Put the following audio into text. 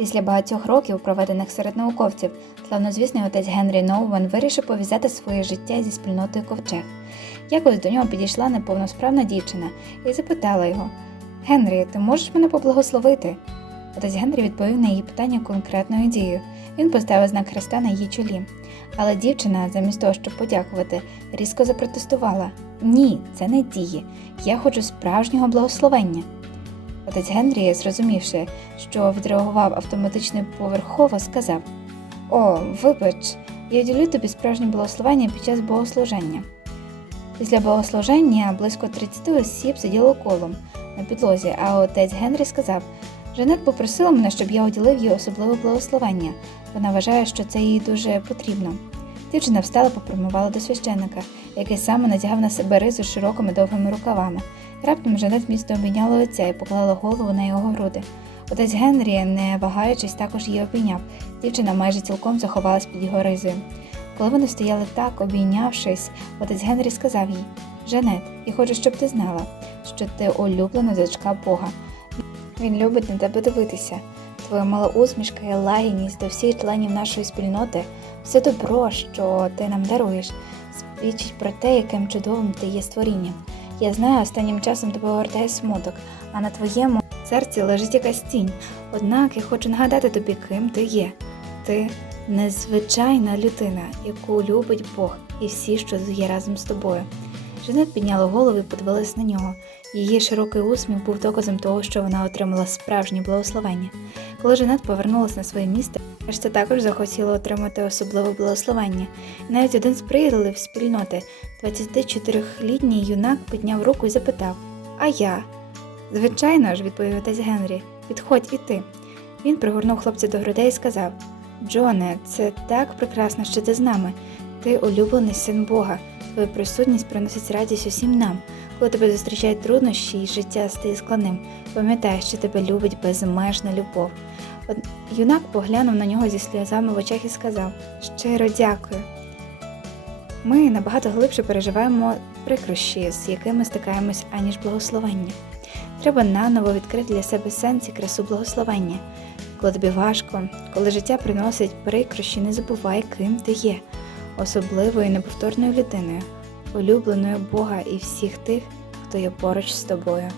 Після багатьох років, проведених серед науковців, славнозвісний отець Генрі Ноувен вирішив пов'язати своє життя зі спільнотою ковчег. Якось до нього підійшла неповносправна дівчина і запитала його: Генрі, ти можеш мене поблагословити? Отець Генрі відповів на її питання конкретною дією. Він поставив знак хреста на її чолі. Але дівчина, замість того, щоб подякувати, різко запротестувала: Ні, це не діє. Я хочу справжнього благословення. Отець Генрі, зрозумівши, що відреагував автоматично поверхово, сказав: О, вибач, я ділю тобі справжнє благословення під час богослуження. Після богослуження близько 30 осіб сиділо колом на підлозі, а отець Генрі сказав: Жанет попросила мене, щоб я уділив їй особливе благословення. Вона вважає, що це їй дуже потрібно. Дівчина встала, попрямувала до священника, який саме надягав на себе ризу широкими довгими рукавами. Раптом Жанет міцно обійняла отця і поклала голову на його груди. Отець Генрі, не вагаючись, також її обійняв. Дівчина майже цілком заховалась під його ризою. Коли вони стояли так, обійнявшись, отець Генрі сказав їй: Жанет, я хочу, щоб ти знала, що ти улюблена дочка Бога. Він любить на тебе дивитися. Твоя мала усмішка і лагідність до всіх членів нашої спільноти, все добро, що ти нам даруєш, свідчить про те, яким чудовим ти є створінням. Я знаю, останнім часом тебе огортає смуток, а на твоєму серці лежить якась тінь. Однак я хочу нагадати тобі, ким ти є. Ти незвичайна людина, яку любить Бог і всі, що є разом з тобою. Жанет підняла голову і подивилась на нього. Її широкий усміх був доказом того, що вона отримала справжнє благословення. Коли Жанет повернулася на своє місце, решта також захотіла отримати особливе благословення. Навіть один з приятелів спільноти, 24-літній юнак, підняв руку і запитав: А я? Звичайно ж, відповів отець Генрі, підходь і ти. Він пригорнув хлопця до грудей і сказав: Джоне, це так прекрасно, що ти з нами. Ти улюблений син Бога. Твоя присутність приносить радість усім нам. Коли тебе зустрічають труднощі і життя стає складним, пам'ятай, що тебе любить безмежна любов. Юнак поглянув на нього зі сльозами в очах і сказав: Щиро дякую. Ми набагато глибше переживаємо прикрощі, з якими стикаємось, аніж благословення. Треба наново відкрити для себе сенс і красу благословення. Коли тобі важко, коли життя приносить прикрощі, не забувай, ким ти є, особливою і неповторною людиною, улюбленою Бога і всіх тих, хто є поруч з тобою.